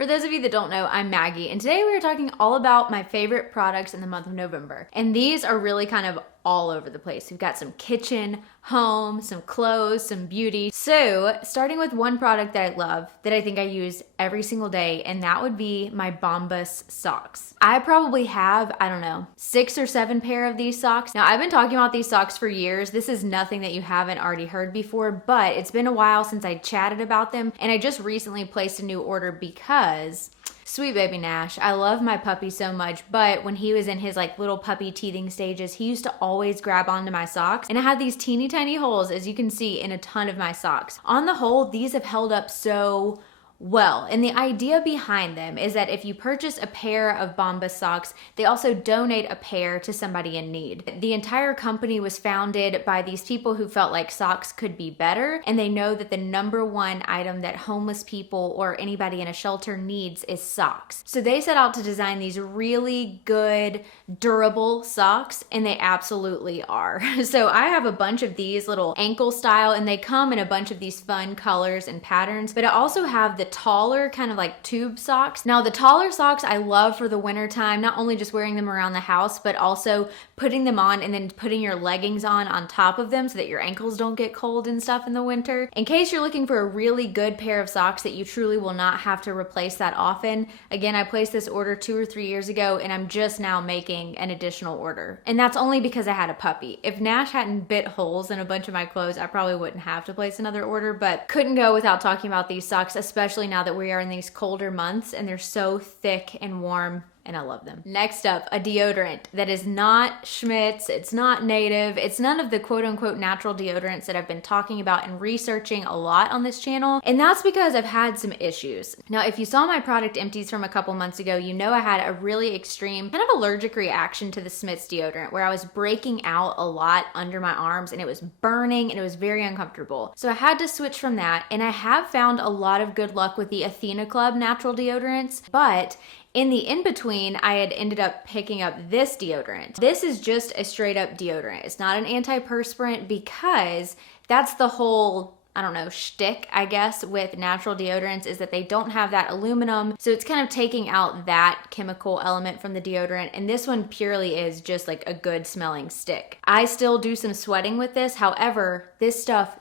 For those of you that don't know, I'm Maggie, and today we are talking all about my favorite products in the month of November. And these are really kind of all over the place. We've got some kitchen, home, some clothes, some beauty. So starting with one product that I love, that I think I use every single day, and that would be my Bomba Socks. I probably have, I don't know, 6 or 7 pair of these socks. Now I've been talking about these socks for years. This is nothing that you haven't already heard before, but it's been a while since I chatted about them, and I just recently placed a new order because sweet baby Nash, I love my puppy so much, but when he was in his like little puppy teething stages, he used to always grab onto my socks, and I had these teeny tiny holes, as you can see, in a ton of my socks. On the whole, these have held up so well, and the idea behind them is that if you purchase a pair of Bomba socks, they also donate a pair to somebody in need. The entire company was founded by these people who felt like socks could be better, and they know that the #1 item that homeless people or anybody in a shelter needs is socks. So they set out to design these really good, durable socks, and they absolutely are. So I have a bunch of these little ankle style, and they come in a bunch of these fun colors and patterns, but I also have the taller kind of like tube socks. Now the taller socks I love for the winter time, not only just wearing them around the house, but also putting them on and then putting your leggings on top of them so that your ankles don't get cold and stuff in the winter. In case you're looking for a really good pair of socks that you truly will not have to replace that often, again, I placed this order 2 or 3 years ago, and I'm just now making an additional order. And that's only because I had a puppy. If Nash hadn't bit holes in a bunch of my clothes, I probably wouldn't have to place another order, but couldn't go without talking about these socks, especially now that we are in these colder months and they're so thick and warm, and I love them. Next up, a deodorant that is not Schmidt's, it's not Native, it's none of the quote unquote natural deodorants that I've been talking about and researching a lot on this channel, and that's because I've had some issues. Now, if you saw my product empties from a couple months ago, you know I had a really extreme kind of allergic reaction to the Schmidt's deodorant where I was breaking out a lot under my arms and it was burning and it was very uncomfortable. So I had to switch from that, and I have found a lot of good luck with the Athena Club natural deodorants, but in the in-between, I had ended up picking up this deodorant. This is just a straight up deodorant. It's not an antiperspirant because that's the whole, I don't know, shtick, I guess, with natural deodorants is that they don't have that aluminum. So it's kind of taking out that chemical element from the deodorant. And this one purely is just like a good smelling stick. I still do some sweating with this. However, this stuff,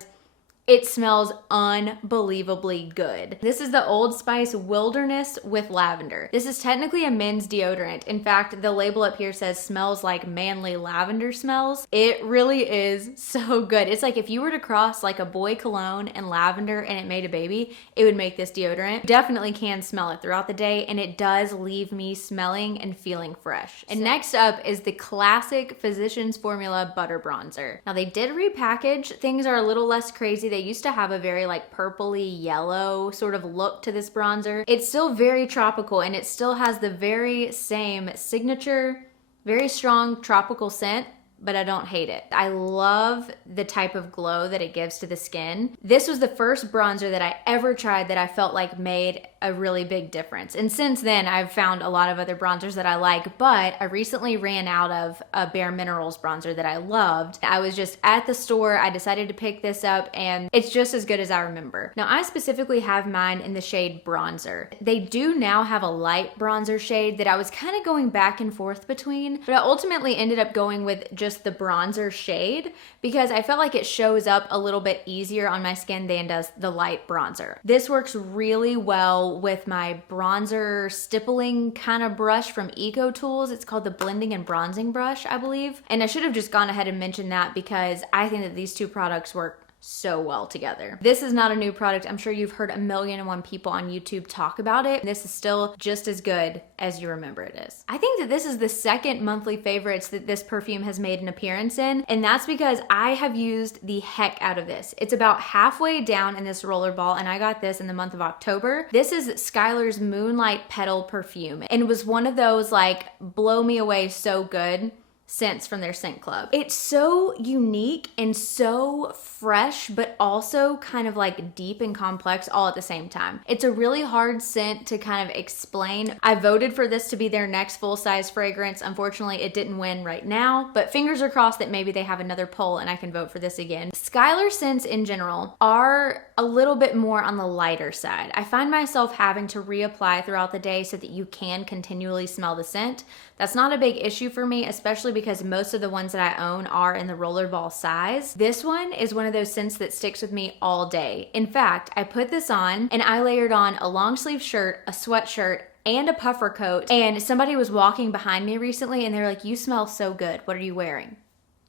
it smells unbelievably good. This is the Old Spice Wilderness with lavender. This is technically a men's deodorant. In fact, the label up here says smells like manly lavender smells. It really is so good. It's like if you were to cross like a boy cologne and lavender and it made a baby, it would make this deodorant. Definitely can smell it throughout the day, and it does leave me smelling and feeling fresh. And next up is the classic Physicians Formula Butter Bronzer. Now they did repackage. Things are a little less crazy. They used to have a very like purpley yellow sort of look to this bronzer. It's still very tropical, and it still has the very same signature, very strong tropical scent, but I don't hate it. I love the type of glow that it gives to the skin. This was the first bronzer that I ever tried that I felt like made a really big difference. And since then, I've found a lot of other bronzers that I like, but I recently ran out of a Bare Minerals bronzer that I loved. I was just at the store, I decided to pick this up, and it's just as good as I remember. Now, I specifically have mine in the shade Bronzer. They do now have a light bronzer shade that I was kind of going back and forth between, but I ultimately ended up going with just the bronzer shade because I felt like it shows up a little bit easier on my skin than does the light bronzer. This works really well with my bronzer stippling kind of brush from Eco Tools. It's called the Blending and Bronzing Brush, I believe. And I should have just gone ahead and mentioned that because I think that these two products work so well together. This is not a new product. I'm sure you've heard 1,000,001 people on YouTube talk about it. This is still just as good as you remember it is. I think that this is the second monthly favorites that this perfume has made an appearance in, and that's because I have used the heck out of this. It's about halfway down in this roller ball, and I got this in the month of October. This is Skyler's Moonlight Petal perfume, and it was one of those like blow me away so good scents from their scent club. It's so unique and so fresh, but also kind of like deep and complex all at the same time. It's a really hard scent to kind of explain. I voted for this to be their next full-size fragrance. Unfortunately, it didn't win right now, but fingers are crossed that maybe they have another poll and I can vote for this again. Skyler scents in general are a little bit more on the lighter side. I find myself having to reapply throughout the day so that you can continually smell the scent. That's not a big issue for me, especially because most of the ones that I own are in the rollerball size. This one is one of those scents that sticks with me all day. In fact, I put this on and I layered on a long sleeve shirt, a sweatshirt, and a puffer coat, and somebody was walking behind me recently and they're like, "You smell so good. What are you wearing?"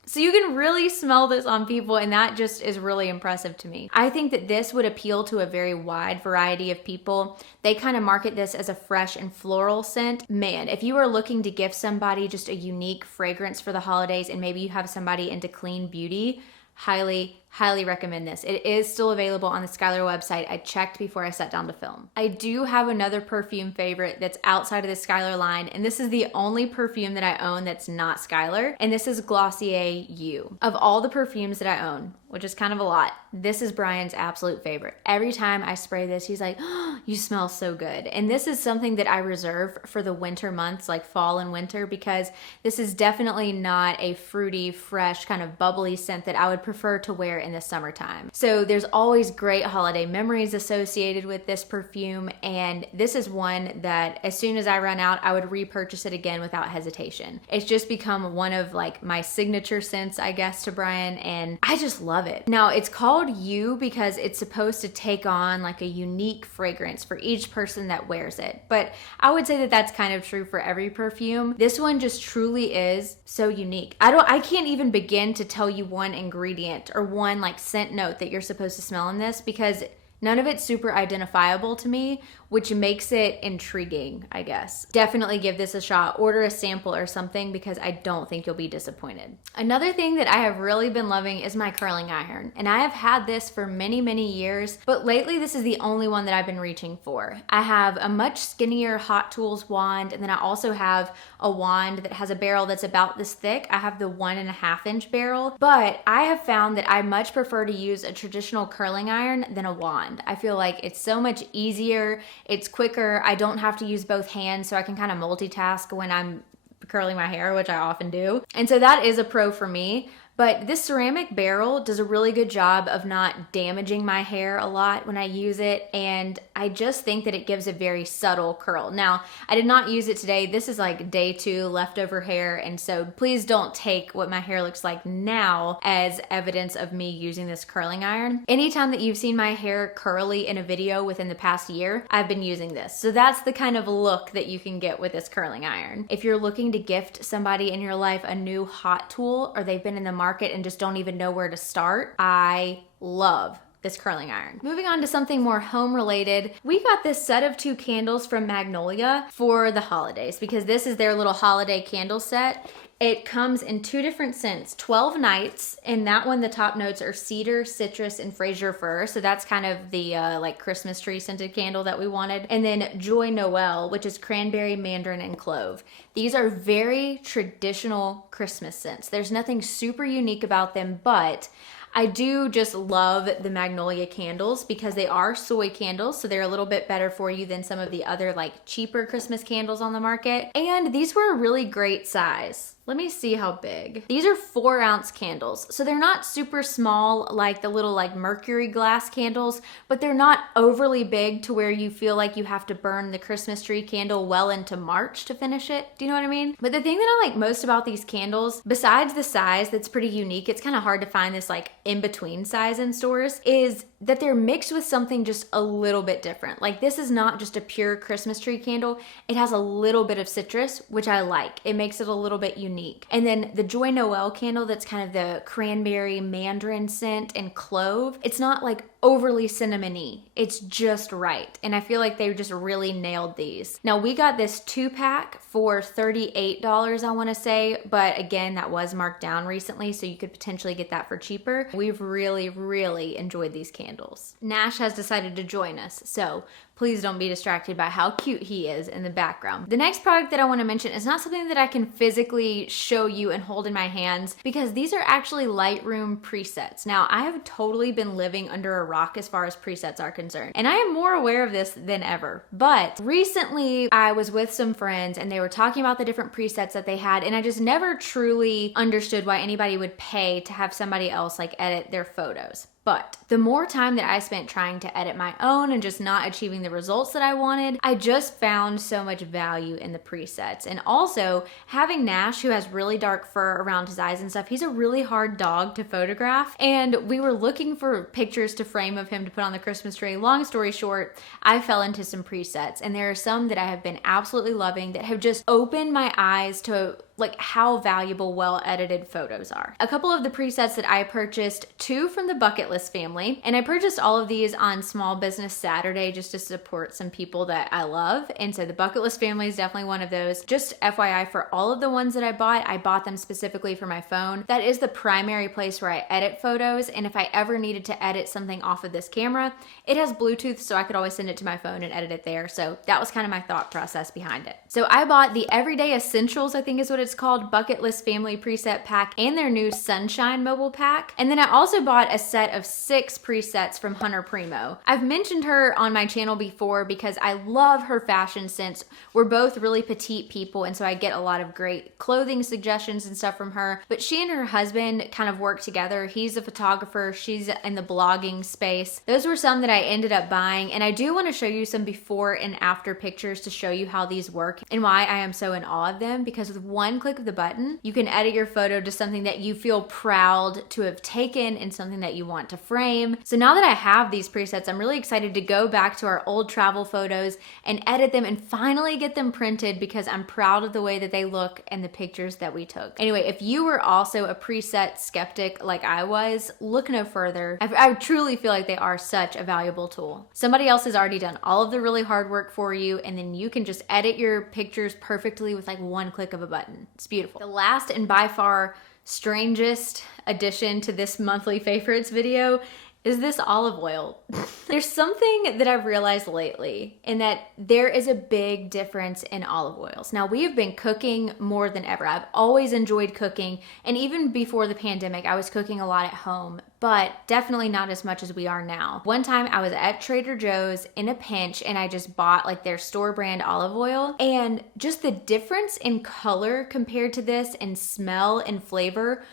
So you can really smell this on people, and that just is really impressive to me. I think that this would appeal to a very wide variety of people. They kind of market this as a fresh and floral scent. Man, if you are looking to gift somebody just a unique fragrance for the holidays and maybe you have somebody into clean beauty, highly recommend this. It is still available on the Skyler website. I checked before I sat down to film. I do have another perfume favorite that's outside of the Skyler line, and this is the only perfume that I own that's not Skyler, and this is Glossier You. Of all the perfumes that I own, which is kind of a lot, this is Brian's absolute favorite. Every time I spray this, he's like, "Oh, you smell so good." And this is something that I reserve for the winter months, like fall and winter, because this is definitely not a fruity, fresh, kind of bubbly scent that I would prefer to wear in the summertime. So there's always great holiday memories associated with this perfume, and this is one that as soon as I run out, I would repurchase it again without hesitation. It's just become one of like my signature scents, I guess, to Brian, and I just love it. Now, it's called You because it's supposed to take on like a unique fragrance for each person that wears it, but I would say that that's kind of true for every perfume. This one just truly is so unique. I can't even begin to tell you one ingredient or one like scent note that you're supposed to smell in this because none of it's super identifiable to me, which makes it intriguing, I guess. Definitely give this a shot. Order a sample or something because I don't think you'll be disappointed. Another thing that I have really been loving is my curling iron. And I have had this for many, many years, but lately this is the only one that I've been reaching for. I have a much skinnier Hot Tools wand, and then I also have a wand that has a barrel that's about this thick. I have the 1.5 inch barrel, but I have found that I much prefer to use a traditional curling iron than a wand. I feel like it's so much easier. It's quicker. I don't have to use both hands, so I can kind of multitask when I'm curling my hair, which I often do. And so that is a pro for me. But this ceramic barrel does a really good job of not damaging my hair a lot when I use it, and I just think that it gives a very subtle curl. Now, I did not use it today. This is like day 2 leftover hair, and so please don't take what my hair looks like now as evidence of me using this curling iron. Anytime that you've seen my hair curly in a video within the past year, I've been using this. So that's the kind of look that you can get with this curling iron. If you're looking to gift somebody in your life a new hot tool, or they've been in the market and just don't even know where to start, I love this curling iron. Moving on to something more home related, we got this set of 2 candles from Magnolia for the holidays because this is their little holiday candle set. It comes in 2 different scents, 12 Nights, and that one, the top notes are cedar, citrus, and Fraser fir. So that's kind of the like Christmas tree scented candle that we wanted. And then Joy Noel, which is cranberry, mandarin, and clove. These are very traditional Christmas scents. There's nothing super unique about them, but I do just love the Magnolia candles because they are soy candles, so they're a little bit better for you than some of the other like cheaper Christmas candles on the market. And these were a really great size. Let me see how big. These are 4-ounce candles. So they're not super small like the little like mercury glass candles, but they're not overly big to where you feel like you have to burn the Christmas tree candle well into March to finish it. Do you know what I mean? But the thing that I like most about these candles, besides the size that's pretty unique, it's kind of hard to find this like in-between size in stores, is that they're mixed with something just a little bit different. Like this is not just a pure Christmas tree candle. It has a little bit of citrus, which I like. It makes it a little bit unique. And then the Joy Noel candle, that's kind of the cranberry, mandarin scent, and clove. It's not like overly cinnamony. It's just right. And I feel like they just really nailed these. Now we got this 2-pack for $38, I want to say, but again, that was marked down recently, so you could potentially get that for cheaper. We've really enjoyed these candles. Nash has decided to join us, so please don't be distracted by how cute he is in the background. The next product that I want to mention is not something that I can physically show you and hold in my hands because these are actually Lightroom presets. Now, I have totally been living under a rock as far as presets are concerned, and I am more aware of this than ever. But recently I was with some friends and they were talking about the different presets that they had, and I just never truly understood why anybody would pay to have somebody else like edit their photos. But the more time that I spent trying to edit my own and just not achieving the results that I wanted, I just found so much value in the presets. And also, having Nash, who has really dark fur around his eyes and stuff, he's a really hard dog to photograph. And we were looking for pictures to frame of him to put on the Christmas tree. Long story short, I fell into some presets. And there are some that I have been absolutely loving that have just opened my eyes to like how valuable well-edited photos are. A couple of the presets that I purchased, 2 from the Bucket List family, and I purchased all of these on Small Business Saturday just to support some people that I love, and so the Bucket List family is definitely one of those. Just FYI, for all of the ones that I bought them specifically for my phone. That is the primary place where I edit photos, and if I ever needed to edit something off of this camera, it has Bluetooth, so I could always send it to my phone and edit it there, so that was kind of my thought process behind it. So I bought the Everyday Essentials, I think is what it's called, Bucket List Family Preset Pack, and their new Sunshine Mobile Pack. And then I also bought a set of 6 presets from Hunter Primo. I've mentioned her on my channel before because I love her fashion sense. We're both really petite people, and so I get a lot of great clothing suggestions and stuff from her. But she and her husband kind of work together. He's a photographer, she's in the blogging space. Those were some that I ended up buying, and I do want to show you some before and after pictures to show you how these work and why I am so in awe of them, because with one click of the button, you can edit your photo to something that you feel proud to have taken and something that you want to frame. So now that I have these presets, I'm really excited to go back to our old travel photos and edit them and finally get them printed because I'm proud of the way that they look and the pictures that we took. Anyway, if you were also a preset skeptic like I was, look no further. I truly feel like they are such a valuable tool. Somebody else has already done all of the really hard work for you, and then you can just edit your pictures perfectly with like one click of a button. It's beautiful. The last and by far strangest addition to this monthly favorites video is this olive oil. There's something that I've realized lately, in that there is a big difference in olive oils. Now, we have been cooking more than ever. I've always enjoyed cooking, and even before the pandemic, I was cooking a lot at home, but definitely not as much as we are now. One time I was at Trader Joe's in a pinch, and I just bought like their store brand olive oil, and just the difference in color compared to this, and smell and flavor,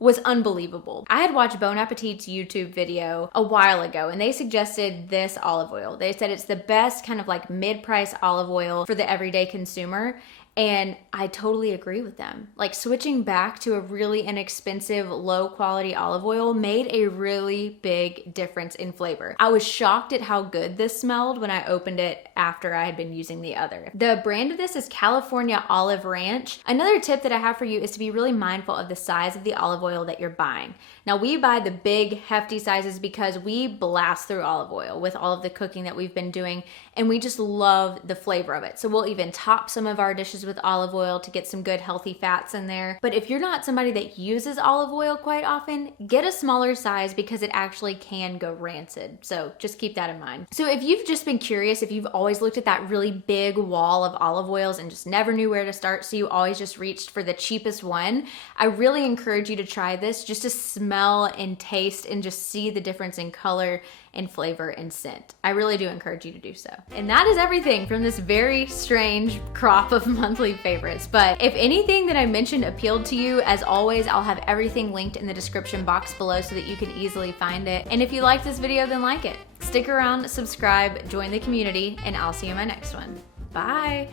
was unbelievable. I had watched Bon Appetit's YouTube video a while ago, and they suggested this olive oil. They said it's the best kind of like mid-price olive oil for the everyday consumer. And I totally agree with them. Like, switching back to a really inexpensive, low quality olive oil made a really big difference in flavor. I was shocked at how good this smelled when I opened it after I had been using the other. The brand of this is California Olive Ranch. Another tip that I have for you is to be really mindful of the size of the olive oil that you're buying. Now, we buy the big, hefty sizes because we blast through olive oil with all of the cooking that we've been doing, and we just love the flavor of it. So we'll even top some of our dishes with olive oil to get some good healthy fats in there. But if you're not somebody that uses olive oil quite often, get a smaller size because it actually can go rancid. So just keep that in mind. So if you've just been curious, if you've always looked at that really big wall of olive oils and just never knew where to start, so you always just reached for the cheapest one, I really encourage you to try this just to smell and taste and just see the difference in color and flavor and scent. I really do encourage you to do so. And that is everything from this very strange crop of monthly favorites. But if anything that I mentioned appealed to you, as always, I'll have everything linked in the description box below so that you can easily find it. And if you like this video, then like it. Stick around, subscribe, join the community, and I'll see you in my next one. Bye.